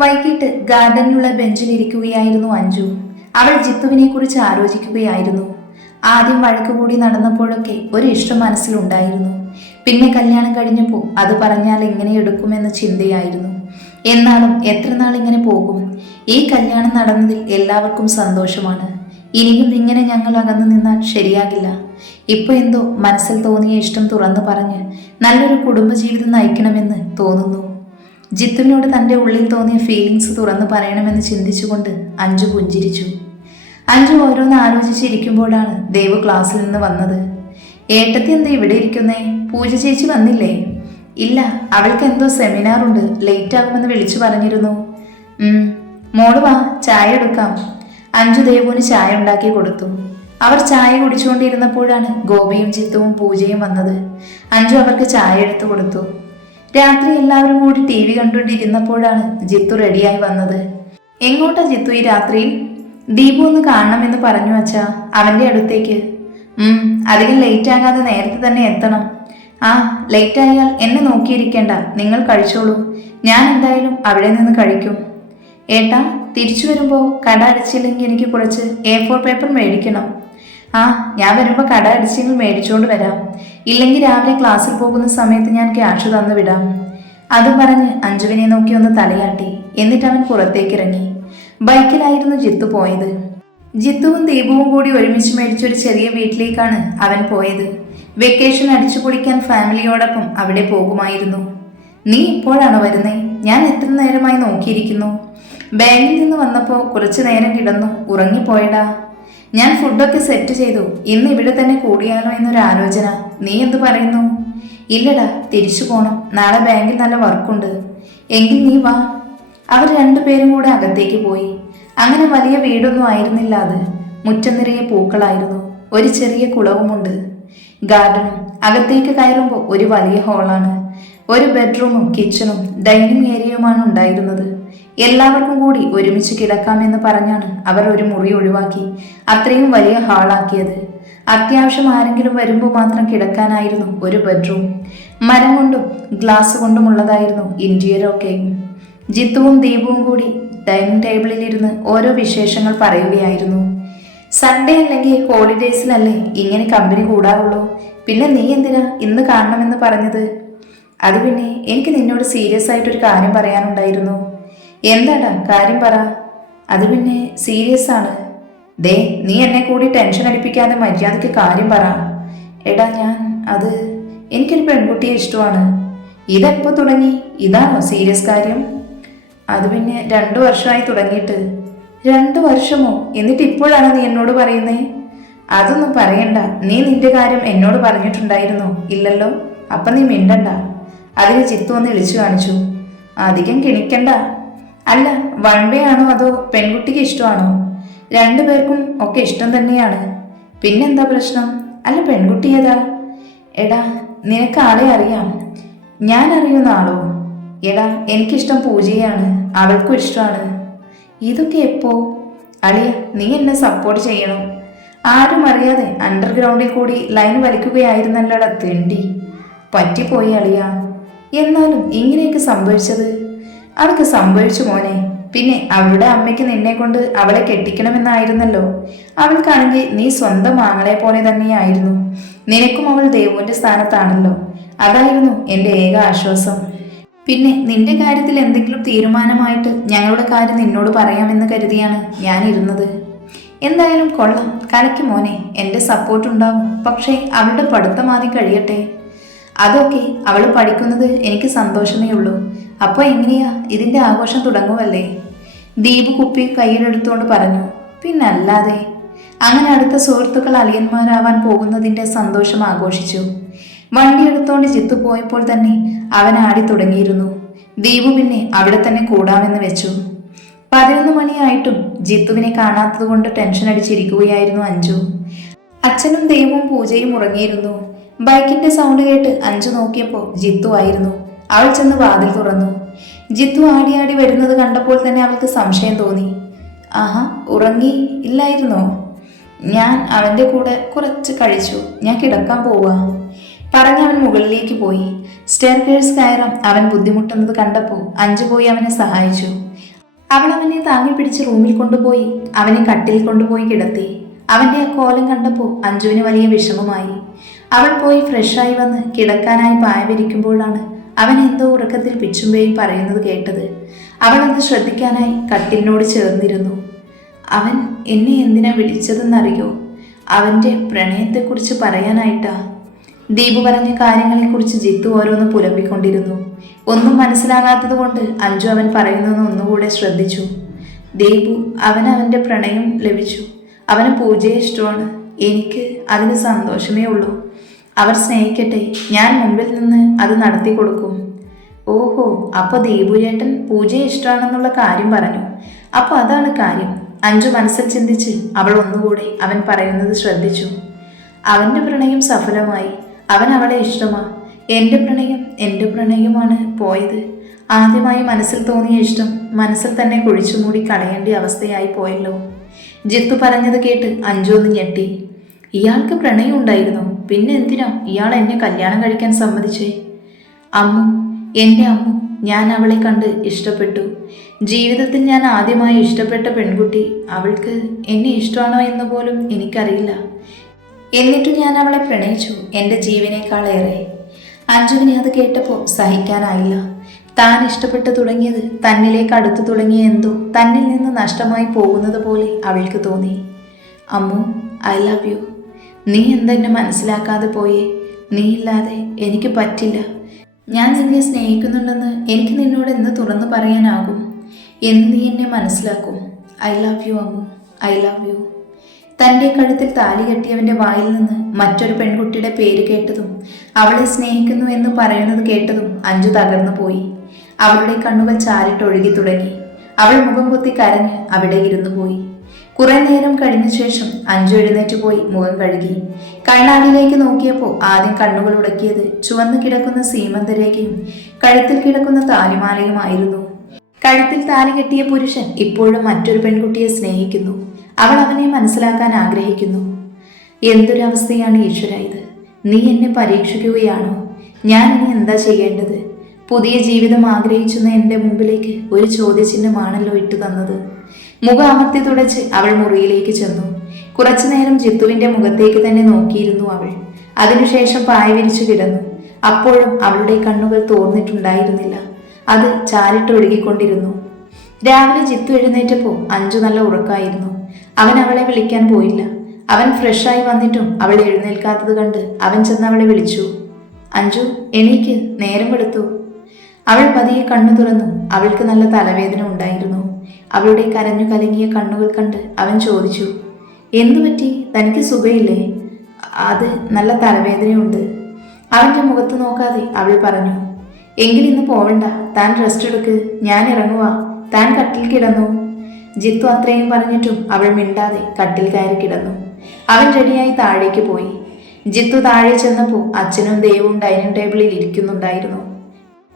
വൈകിട്ട് ഗാർഡനിലുള്ള ബെഞ്ചിലിരിക്കുകയായിരുന്നു അഞ്ജു. അവൾ ജിത്തുവിനെ കുറിച്ച് ആലോചിക്കുകയായിരുന്നു. ആദ്യം വഴക്ക് കൂടി നടന്നപ്പോഴൊക്കെ ഒരു ഇഷ്ടം മനസ്സിലുണ്ടായിരുന്നു. പിന്നെ കല്യാണം കഴിഞ്ഞപ്പോൾ അത് പറഞ്ഞാൽ എങ്ങനെ എടുക്കുമെന്ന ചിന്തയായിരുന്നു. എന്നാലും എത്ര നാൾ ഇങ്ങനെ പോകും? ഈ കല്യാണം നടന്നതിൽ എല്ലാവർക്കും സന്തോഷമാണ്. ഇനിയും ഇങ്ങനെ ഞങ്ങൾ അകന്നു നിന്നാൽ ശരിയാകില്ല. ഇപ്പൊ എന്തോ മനസ്സിൽ തോന്നിയ ഇഷ്ടം തുറന്നു പറഞ്ഞ് നല്ലൊരു കുടുംബജീവിതം നയിക്കണമെന്ന് തോന്നുന്നു. ജിത്തുവിനോട് തന്റെ ഉള്ളിൽ തോന്നിയ ഫീലിങ്സ് തുറന്നു പറയണമെന്ന് ചിന്തിച്ചുകൊണ്ട് അഞ്ജു പുഞ്ചിരിച്ചു. അഞ്ജു ഓരോന്ന് ആലോചിച്ചിരിക്കുമ്പോഴാണ് ദേവ് ക്ലാസ്സിൽ നിന്ന് വന്നത്. ഏട്ടത്തി എന്താ ഇവിടെ ഇരിക്കുന്നേ? പൂജ ചേച്ചി വന്നില്ലേ? ഇല്ല അവൾക്ക് എന്തോ സെമിനാർ ഉണ്ട്. ലേറ്റ് ആകുമെന്ന് വിളിച്ചു പറഞ്ഞിരുന്നു. മോൾ വാ ചായ എടുക്കാം. അഞ്ജു ദേവുവിന് ചായ ഉണ്ടാക്കി കൊടുത്തു. അവർ ചായ കുടിച്ചുകൊണ്ടിരുന്നപ്പോഴാണ് ഗോപിയും ചിത്തുവും പൂജയും വന്നത്. അഞ്ജു അവർക്ക് ചായ എടുത്തു കൊടുത്തു. രാത്രി എല്ലാവരും കൂടി ടി വി കണ്ടുകൊണ്ടിരുന്നപ്പോഴാണ് ജിത്തു റെഡിയായി വന്നത്. എങ്ങോട്ടാ ജിത്തു ഈ രാത്രിയിൽ? ദീപു ഒന്ന് കാണണമെന്ന് പറഞ്ഞു വച്ചാ അവന്റെ അടുത്തേക്ക്. ഉം അധികം ലേറ്റ് ആകാതെ നേരത്തെ തന്നെ എത്തണം. ആ ലേറ്റ് ആയാൽ എന്നെ നോക്കിയിരിക്കേണ്ട നിങ്ങൾ കഴിച്ചോളൂ. ഞാൻ എന്തായാലും അവിടെ നിന്ന് കഴിക്കും. ഏട്ടാ തിരിച്ചു വരുമ്പോൾ കട അടച്ചില്ലെങ്കിൽ എനിക്ക് കുറച്ച് എ ഫോർ പേപ്പർ മേടിക്കണം. ആ ഞാൻ വരുമ്പോൾ കട അടിച്ചെങ്കിൽ മേടിച്ചുകൊണ്ട് വരാം. ഇല്ലെങ്കിൽ രാവിലെ ക്ലാസ്സിൽ പോകുന്ന സമയത്ത് ഞാൻ ക്യാഷ് തന്നു വിടാം. അതും പറഞ്ഞ് അഞ്ജുവിനെ നോക്കി ഒന്ന് തലയാട്ടി. എന്നിട്ട് അവൻ പുറത്തേക്ക് ഇറങ്ങി. ബൈക്കിലായിരുന്നു ജിത്തു പോയത്. ജിത്തുവും ദീപുവും കൂടി ഒരുമിച്ച് മേടിച്ച ഒരു ചെറിയ വീട്ടിലേക്കാണ് അവൻ പോയത്. വെക്കേഷൻ അടിച്ചു പൊളിക്കാൻ ഫാമിലിയോടൊപ്പം അവിടെ പോകുമായിരുന്നു. നീ ഇപ്പോഴാണ് വരുന്നേ? ഞാൻ എത്ര നേരമായി നോക്കിയിരിക്കുന്നു? ബാങ്കിൽ നിന്ന് വന്നപ്പോൾ കുറച്ചു നേരം കിടന്നു. ഉറങ്ങിപ്പോയടാ. ഞാൻ ഫുഡൊക്കെ സെറ്റ് ചെയ്തു. ഇന്ന് ഇവിടെ തന്നെ കൂടിയാലോ എന്നൊരു ആലോചന. നീ എന്തു പറയുന്നു? ഇല്ലടാ തിരിച്ചു പോണം. നാളെ ബാങ്കിൽ നല്ല വർക്കുണ്ട് എങ്കിൽ നീ വാ. അവർ രണ്ടുപേരും കൂടെ അകത്തേക്ക് പോയി. അങ്ങനെ വലിയ വീടൊന്നും ആയിരുന്നില്ല അത്. മുറ്റം നിറയെ പൂക്കളായിരുന്നു. ഒരു ചെറിയ കുളവുമുണ്ട്. ഗാർഡനും. അകത്തേക്ക് കയറുമ്പോൾ ഒരു വലിയ ഹാളാണ് ഒരു ബെഡ്റൂമും കിച്ചണും ഡൈനിങ് ഏരിയയുമാണ് ഉണ്ടായിരുന്നത്. എല്ലാവർക്കും കൂടി ഒരുമിച്ച് കിടക്കാമെന്ന് പറഞ്ഞാണ് അവർ ഒരു മുറി ഒഴിവാക്കി അത്രയും വലിയ ഹാളാക്കിയത്. അത്യാവശ്യം ആരെങ്കിലും വരുമ്പോൾ മാത്രം കിടക്കാനായിരുന്നു ഒരു ബെഡ്റൂം മരം കൊണ്ടും ഗ്ലാസ് കൊണ്ടുമുള്ളതായിരുന്നു ഇന്റീരിയറൊക്കെയും ജിത്തുവും ദീപുവും കൂടി ഡൈനിങ് ടേബിളിൽ ഇരുന്ന് ഓരോ വിശേഷങ്ങൾ പറയുകയായിരുന്നു. സൺഡേ അല്ലെങ്കിൽ ഹോളിഡേയ്സിലല്ലേ ഇങ്ങനെ കമ്പനി കൂടാറുള്ളൂ? പിന്നെ നീ എന്തിനാ ഇന്ന് കാണണമെന്ന് പറഞ്ഞത്? അത് പിന്നെ എനിക്ക് നിന്നോട് സീരിയസ് ആയിട്ട് ഒരു കാര്യം പറയാനുണ്ടായിരുന്നു. എന്താടാ? കാര്യം പറ. അത് പിന്നെ സീരിയസ് ആണ്. ദേ നീ എന്നെ കൂടി ടെൻഷൻ അടിപ്പിക്കാതെ മര്യാദയ്ക്ക് കാര്യം പറ. എടാ ഞാൻ അത് എനിക്കൊരു പെൺകുട്ടിയെ ഇഷ്ടമാണ്. ഇതെപ്പോ തുടങ്ങി? ഇതാണോ സീരിയസ് കാര്യം? അത് പിന്നെ രണ്ടു വർഷമായി തുടങ്ങിയിട്ട്. രണ്ട് വർഷമോ? എന്നിട്ട് ഇപ്പോഴാണ് നീ എന്നോട് പറയുന്നേ? അതൊന്നും പറയണ്ട. നീ നിന്റെ കാര്യം എന്നോട് പറഞ്ഞിട്ടുണ്ടായിരുന്നോ. ഇല്ലല്ലോ? അപ്പൊ നീ മിണ്ടണ്ട. അതിന് ചിത്തു ഒന്ന് വിളിച്ചു കാണിച്ചു. അധികം കിണിക്കണ്ട. അല്ല വൺ വേ ആണോ അതോ പെൺകുട്ടിക്ക് ഇഷ്ടമാണോ? രണ്ടുപേർക്കും ഒക്കെ ഇഷ്ടം തന്നെയാണ്. പിന്നെന്താ പ്രശ്നം? അല്ല പെൺകുട്ടി ഏതാ? എടാ നിനക്ക് ആളെ അറിയാം. ഞാൻ അറിയുന്ന ആളോ? എടാ എനിക്കിഷ്ടം പൂജയാണ്. അവൾക്കും ഇഷ്ടമാണ്. ഇതൊക്കെ എപ്പോ? അളിയ നീ എന്നെ സപ്പോർട്ട് ചെയ്യണം. ആരും അറിയാതെ അണ്ടർഗ്രൗണ്ടിൽ കൂടി ലൈൻ വലിക്കുകയായിരുന്നല്ലോടാ തെണ്ടി. പറ്റിപ്പോയി അളിയ. എന്നാലും ഇങ്ങനെയൊക്കെ സംഭവിച്ചത്? അവൾക്ക് സംഭവിച്ചു മോനെ. പിന്നെ അവളുടെ അമ്മയ്ക്ക് നിന്നെ കൊണ്ട് അവളെ കെട്ടിക്കണമെന്നായിരുന്നല്ലോ. അവൾക്കാണെങ്കിൽ നീ സ്വന്തം ആങ്ങളെ പോലെ തന്നെയായിരുന്നു. നിനക്കും അവൾ ദേവുവിന്റെ സ്ഥാനത്താണല്ലോ. അതായിരുന്നു എന്റെ ഏക ആശ്വാസം. പിന്നെ നിന്റെ കാര്യത്തിൽ എന്തെങ്കിലും തീരുമാനമായിട്ട് ഞങ്ങളുടെ കാര്യം നിന്നോട് പറയാമെന്ന് കരുതിയാണ് ഞാൻ ഇരുന്നത്. എന്തായാലും കൊള്ളാം. കലയ്ക്ക് മോനെ എന്റെ സപ്പോർട്ട് ഉണ്ടാവും. പക്ഷേ അവളുടെ പഠിത്തം ആദ്യം കഴിയട്ടെ. അതൊക്കെ അവൾ പഠിക്കുന്നത് എനിക്ക് സന്തോഷമേ ഉള്ളൂ. അപ്പോൾ എങ്ങനെയാ? ഇതിന്റെ ആഘോഷം തുടങ്ങുമല്ലേ ദീപ് കുപ്പി കയ്യിലെടുത്തുകൊണ്ട് പറഞ്ഞു പിന്നല്ലാതെ. അങ്ങനെ അടുത്ത സുഹൃത്തുക്കൾ അളിയന്മാരാവാൻ പോകുന്നതിന്റെ സന്തോഷം ആഘോഷിച്ചു. വണ്ടി എടുത്തോണ്ട് ചിത്തു പോയപ്പോൾ തന്നെ അവൻ ആടി തുടങ്ങിയിരുന്നു. ദീപു പിന്നെ അവിടെ തന്നെ കൂടാമെന്ന് വെച്ചു. പതിനൊന്ന് മണിയായിട്ടും ജിത്തുവിനെ കാണാത്തത് കൊണ്ട് ടെൻഷൻ അടിച്ചിരിക്കുകയായിരുന്നു അഞ്ജു. അച്ഛനും ദൈവവും പൂജയും ഉറങ്ങിയിരുന്നു. ബൈക്കിന്റെ സൗണ്ട് കേട്ട് അഞ്ചു നോക്കിയപ്പോൾ ജിത്തു ആയിരുന്നു. അവൾ ചെന്ന് വാതിൽ തുറന്നു. ജിത്തു ആടിയാടി വരുന്നത് കണ്ടപ്പോൾ തന്നെ അവൾക്ക് സംശയം തോന്നി. ആഹാ ഉറങ്ങി ഇല്ലായിരുന്നോ? ഞാൻ അവന്റെ കൂടെ കുറച്ച് കഴിച്ചു. ഞാൻ കിടക്കാൻ പോവുക പറഞ്ഞ് അവൻ മുകളിലേക്ക് പോയി. സ്റ്റെയർകേഴ്സ് കയറാൻ അവൻ ബുദ്ധിമുട്ടുന്നത് കണ്ടപ്പോൾ അഞ്ചു പോയി അവനെ സഹായിച്ചു. അവൾ അവനെ താങ്ങി പിടിച്ച് റൂമിൽ കൊണ്ടുപോയി. അവനെ കട്ടിൽ കൊണ്ടുപോയി കിടത്തി. അവന്റെ ആ കോലം കണ്ടപ്പോൾ അഞ്ജുവിന് വലിയ വിഷമമായി. അവൾ പോയി ഫ്രഷായി വന്ന് കിടക്കാനായി പായ വിരിക്കുമ്പോഴാണ് അവൻ എന്തോ ഉറക്കത്തിൽ പിച്ചുമ്പേയും പറയുന്നത് കേട്ടത്. അവൾ അത് ശ്രദ്ധിക്കാനായി കട്ടിലിനോട് ചേർന്നിരുന്നു. അവൻ എന്നെ എന്തിനാ വിളിച്ചതെന്നറിയോ? അവന്റെ പ്രണയത്തെക്കുറിച്ച് പറയാനായിട്ടാ. ദീപു പറഞ്ഞ കാര്യങ്ങളെക്കുറിച്ച് ജിത്തു ഓരോന്ന് പുലമ്പിക്കൊണ്ടിരുന്നു. ഒന്നും മനസ്സിലാകാത്തത് കൊണ്ട് അഞ്ജു അവൻ പറയുന്നതെന്ന് ഒന്നുകൂടെ ശ്രദ്ധിച്ചു. ദീപു അവൻ അവന്റെ പ്രണയം ലഭിച്ചു. അവന് പൂജയെ ഇഷ്ടമാണ്. എനിക്ക് അതിന് സന്തോഷമേ ഉള്ളൂ. അവർ സ്നേഹിക്കട്ടെ. ഞാൻ മുമ്പിൽ നിന്ന് അത് നടത്തി കൊടുക്കും. ഓഹോ അപ്പോൾ ദീപു പൂജ പൂജയെ ഇഷ്ടമാണെന്നുള്ള കാര്യം പറഞ്ഞു. അപ്പോൾ അതാണ് കാര്യം. അഞ്ചു മനസ്സിൽ ചിന്തിച്ച് അവൾ ഒന്നുകൂടി അവൻ പറയുന്നത് ശ്രദ്ധിച്ചു. അവന്റെ പ്രണയം സഫലമായി. അവൻ അവളെ ഇഷ്ടമാ. എന്റെ പ്രണയം എന്റെ പ്രണയമാണ് പോയത്. ആദ്യമായി മനസ്സിൽ തോന്നിയ ഇഷ്ടം മനസ്സിൽ തന്നെ കുഴിച്ചു മൂടി കളയേണ്ട അവസ്ഥയായി പോയല്ലോ. ജിത്തു പറഞ്ഞത് കേട്ട് അഞ്ചു ഒന്ന് ഞെട്ടി. ഇയാൾക്ക് പ്രണയം ഉണ്ടായിരുന്നു പിന്നെ എന്തിനാ ഇയാൾ എന്നെ കല്യാണം കഴിക്കാൻ സമ്മതിച്ചേ? അമ്മു എന്റെ അമ്മു ഞാൻ അവളെ കണ്ട് ഇഷ്ടപ്പെട്ടു. ജീവിതത്തിൽ ഞാൻ ആദ്യമായി ഇഷ്ടപ്പെട്ട പെൺകുട്ടി അവൾക്ക് എന്നെ ഇഷ്ടമാണോ എന്ന് പോലും എനിക്കറിയില്ല. എന്നിട്ടും ഞാൻ അവളെ പ്രണയിച്ചു എന്റെ ജീവനേക്കാളേറെ അഞ്ജുവിനെ അത് കേട്ടപ്പോൾ സഹിക്കാനായില്ല. താൻ ഇഷ്ടപ്പെട്ടു തുടങ്ങിയത് തന്നിലേക്ക് അടുത്തു തുടങ്ങിയ എന്തോ തന്നിൽ നിന്ന് നഷ്ടമായി പോകുന്നത് പോലെ അവൾക്ക് തോന്നി. അമ്മു ഐ ലവ് യു നീ എന്തെന്നെ മനസ്സിലാക്കാതെ പോയേ? നീ ഇല്ലാതെ എനിക്ക് പറ്റില്ല. ഞാൻ നിന്നെ സ്നേഹിക്കുന്നുണ്ടെന്ന് എനിക്ക് നിന്നോട് എന്ന് തുറന്നു പറയാനാകും. എന്ന് നീ എന്നെ മനസ്സിലാക്കും. I love you Ammu. I love you. തന്റെ കഴുത്തിൽ താലി കെട്ടിയവന്റെ വായിൽ നിന്ന് മറ്റൊരു പെൺകുട്ടിയുടെ പേര് കേട്ടതും അവളെ സ്നേഹിക്കുന്നു എന്ന് പറയുന്നത് കേട്ടതും അഞ്ചു തകർന്നു പോയി. അവളുടെ കണ്ണുകൾ ചാരിട്ടൊഴുകി തുടങ്ങി. അവൾ മുഖം കുത്തി കരഞ്ഞ് അവിടെ ഇരുന്നു പോയി. കുറെ നേരം കഴിഞ്ഞ ശേഷം അഞ്ചു എഴുന്നേറ്റ് പോയി മുഖം കഴുകി. കണ്ണാടിയിലേക്ക് നോക്കിയപ്പോൾ ആദ്യം കണ്ണുകൾ ഉടക്കിയത് ചുവന്നു കിടക്കുന്ന സീമന്തരേഖയും കഴുത്തിൽ കിടക്കുന്ന താലിമാലയുമായിരുന്നു. കഴുത്തിൽ താലി കെട്ടിയ പുരുഷൻ ഇപ്പോഴും മറ്റൊരു പെൺകുട്ടിയെ സ്നേഹിക്കുന്നു. അവൾ അവനെ മനസ്സിലാക്കാൻ ആഗ്രഹിക്കുന്നു. എന്തൊരവസ്ഥയാണ് ഈശ്വര ഇത്? നീ എന്നെ പരീക്ഷിക്കുകയാണോ? ഞാൻ ഇനി എന്താ ചെയ്യേണ്ടത്? പുതിയ ജീവിതം ആഗ്രഹിച്ചുന്ന എന്റെ മുമ്പിലേക്ക് ഒരു ചോദ്യചിഹ്നമാണല്ലോ ഇട്ടു തന്നത്. മുഖം തുടച്ച് അവൾ മുറിയിലേക്ക് ചെന്നു. കുറച്ചുനേരം ജിത്തുവിന്റെ മുഖത്തേക്ക് തന്നെ നോക്കിയിരുന്നു അവൾ. അതിനുശേഷം പായ വിരിച്ചു കിടന്നു. അപ്പോഴും അവളുടെ കണ്ണുകൾ തോർന്നിട്ടുണ്ടായിരുന്നില്ല. അത് ചാലിട്ടൊഴുകിക്കൊണ്ടിരുന്നു രാവിലെ ജിത്തു എഴുന്നേറ്റപ്പോൾ അഞ്ചു നല്ല ഉറക്കായിരുന്നു. അവൻ അവളെ വിളിക്കാൻ പോയില്ല. അവൻ ഫ്രഷായി വന്നിട്ടും അവൾ എഴുന്നേൽക്കാത്തത് കണ്ട് അവൻ ചെന്ന് അവളെ വിളിച്ചു. അഞ്ചു എനിക്ക് നേരം കൊടുത്തു അവൾ പതിയെ കണ്ണു തുറന്നു. അവൾക്ക് നല്ല തലവേദന ഉണ്ടായിരുന്നു. അവളുടെ കരഞ്ഞു കലങ്ങിയ കണ്ണുകൾ കണ്ട് അവൻ ചോദിച്ചു എന്തു പറ്റി? തനിക്ക് സുഖയില്ലേ? അത് നല്ല തലവേദനയുണ്ട്. അവന്റെ മുഖത്ത് നോക്കാതെ അവൾ പറഞ്ഞു എങ്കിൽ ഇന്ന് പോവണ്ട. താൻ റെസ്റ്റ് എടുക്ക്. ഞാൻ ഇറങ്ങുവാ. താൻ കട്ടിൽ കിടന്നു. ജിത്തു അത്രയും പറഞ്ഞിട്ടും അവൾ മിണ്ടാതെ കട്ടിൽ കയറി കിടന്നു. അവൻ റെഡിയായി താഴേക്ക് പോയി. ജിത്തു താഴെ ചെന്നപ്പോൾ അച്ഛനും ദേവും ഡൈനിങ് ടേബിളിൽ ഇരിക്കുന്നുണ്ടായിരുന്നു.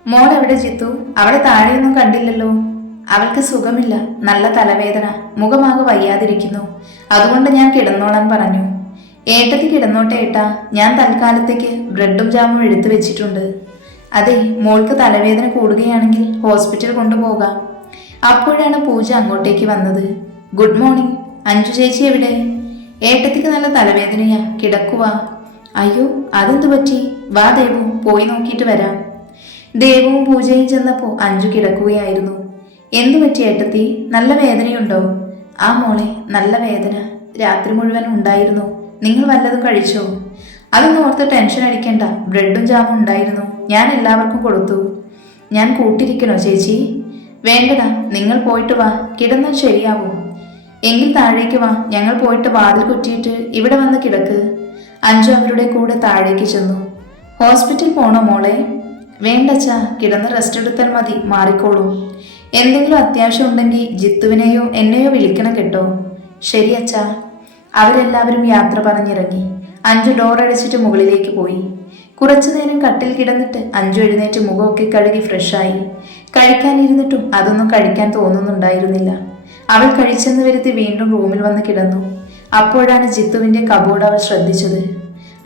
മോൾ എവിടെ ജിത്തു. അവളെ താഴെയൊന്നും കണ്ടില്ലല്ലോ. അവൾക്ക് സുഖമില്ല. നല്ല തലവേദന. മുഖമാകെ വയ്യാതിരിക്കുന്നു. അതുകൊണ്ട് ഞാൻ കിടന്നോളാൻ പറഞ്ഞു. ഏട്ടത്തി കിടന്നോട്ടെ ഏട്ടാ. ഞാൻ തൽക്കാലത്തേക്ക് ബ്രെഡും ജാമും എടുത്തു വെച്ചിട്ടുണ്ട്. അതെ മോൾക്ക് തലവേദന കൂടുകയാണെങ്കിൽ ഹോസ്പിറ്റൽ കൊണ്ടുപോകാം. അപ്പോഴാണ് പൂജ അങ്ങോട്ടേക്ക് വന്നത്. Good morning. അഞ്ചു ചേച്ചി എവിടെ? ഏട്ടത്തിക്ക് നല്ല തലവേദനയാ. കിടക്കുവാ. അയ്യോ അതെന്തു പറ്റി? വാ ദേവു പോയി നോക്കിയിട്ട് വരാം. ദേവവും പൂജയും ചെന്നപ്പോൾ അഞ്ചു കിടക്കുകയായിരുന്നു. എന്തു പറ്റി ഏട്ടത്തി? നല്ല വേദനയുണ്ടോ? ആ മോളെ നല്ല വേദന. രാത്രി മുഴുവൻ ഉണ്ടായിരുന്നു. നിങ്ങൾ വല്ലതും കഴിച്ചോ? അതൊന്നും ഓർത്ത് ടെൻഷൻ അടിക്കണ്ട. ബ്രെഡും ജാമും ഉണ്ടായിരുന്നു. ഞാൻ എല്ലാവർക്കും കൊടുത്തു. ഞാൻ കൂട്ടിരിക്കണോ ചേച്ചി? വേണ്ടടാ നിങ്ങൾ പോയിട്ട് വാ. കിടന്നാൽ ശരിയാവും. എങ്കിൽ താഴേക്ക് വാ. ഞങ്ങൾ പോയിട്ട് വാതിൽ കുറ്റിയിട്ട് ഇവിടെ വന്ന് കിടക്ക്. അഞ്ചു അവരുടെ കൂടെ താഴേക്ക് ചെന്നു. ഹോസ്പിറ്റൽ പോണോ മോളെ? വേണ്ടച്ചാ കിടന്ന് റെസ്റ്റ് എടുത്താൽ മതി. മാറിക്കോളൂ. എന്തെങ്കിലും അത്യാവശ്യം ഉണ്ടെങ്കിൽ ജിത്തുവിനെയോ എന്നെയോ വിളിക്കണം കേട്ടോ. ശരി അച്ഛാ. അവരെല്ലാവരും യാത്ര പറഞ്ഞിറങ്ങി. അഞ്ചു ഡോർ അടച്ചിട്ട് മുകളിലേക്ക് പോയി. കുറച്ചു നേരം കട്ടിൽ കിടന്നിട്ട് അഞ്ചു എഴുന്നേറ്റ് മുഖമൊക്കെ കഴുകി ഫ്രഷായി കഴിക്കാനിരുന്നിട്ടും അതൊന്നും കഴിക്കാൻ തോന്നുന്നുണ്ടായിരുന്നില്ല. അവൾ കഴിച്ചെന്ന് വരുത്തി വീണ്ടും റൂമിൽ വന്ന് കിടന്നു. അപ്പോഴാണ് ജിത്തുവിന്റെ കബോർഡ് അവൾ ശ്രദ്ധിച്ചത്.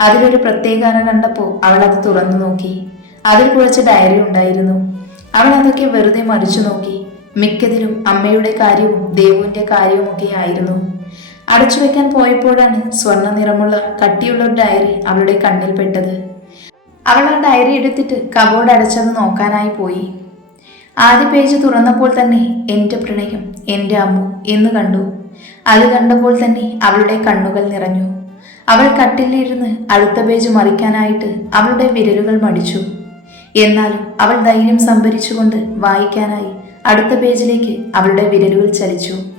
അതിലൊരു പ്രത്യേക കണ്ടപ്പോൾ അവൾ അത് തുറന്നു നോക്കി. അതിൽ കുറച്ച് ഡയറി ഉണ്ടായിരുന്നു. അവൾ അതൊക്കെ വെറുതെ മറിച്ചു നോക്കി. മിക്കതിലും അമ്മയുടെ കാര്യവും ദേവുവിന്റെ കാര്യവുമൊക്കെ ആയിരുന്നു. അടച്ചു വെക്കാൻ പോയപ്പോഴാണ് സ്വർണ നിറമുള്ള കട്ടിയുള്ള ഡയറി അവളുടെ കണ്ണിൽപ്പെട്ടത് അവൾ ആ ഡയറി എടുത്തിട്ട് കബോർഡ് അടച്ചത് നോക്കാനായി പോയി. ആദ്യ പേജ് തുറന്നപ്പോൾ തന്നെ എന്റെ പ്രണയം എന്റെ അമ്മു എന്ന് കണ്ടു. അത് കണ്ടപ്പോൾ തന്നെ അവളുടെ കണ്ണുകൾ നിറഞ്ഞു. അവൾ കട്ടിലിരുന്ന് അടുത്ത പേജ് മറിക്കാനായിട്ട് അവളുടെ വിരലുകൾ മടിച്ചു. എന്നാലും അവൾ ധൈര്യം സംഭരിച്ചുകൊണ്ട് വായിക്കാനായി അടുത്ത പേജിലേക്ക് അവളുടെ വിരലുകൾ ചലിച്ചു.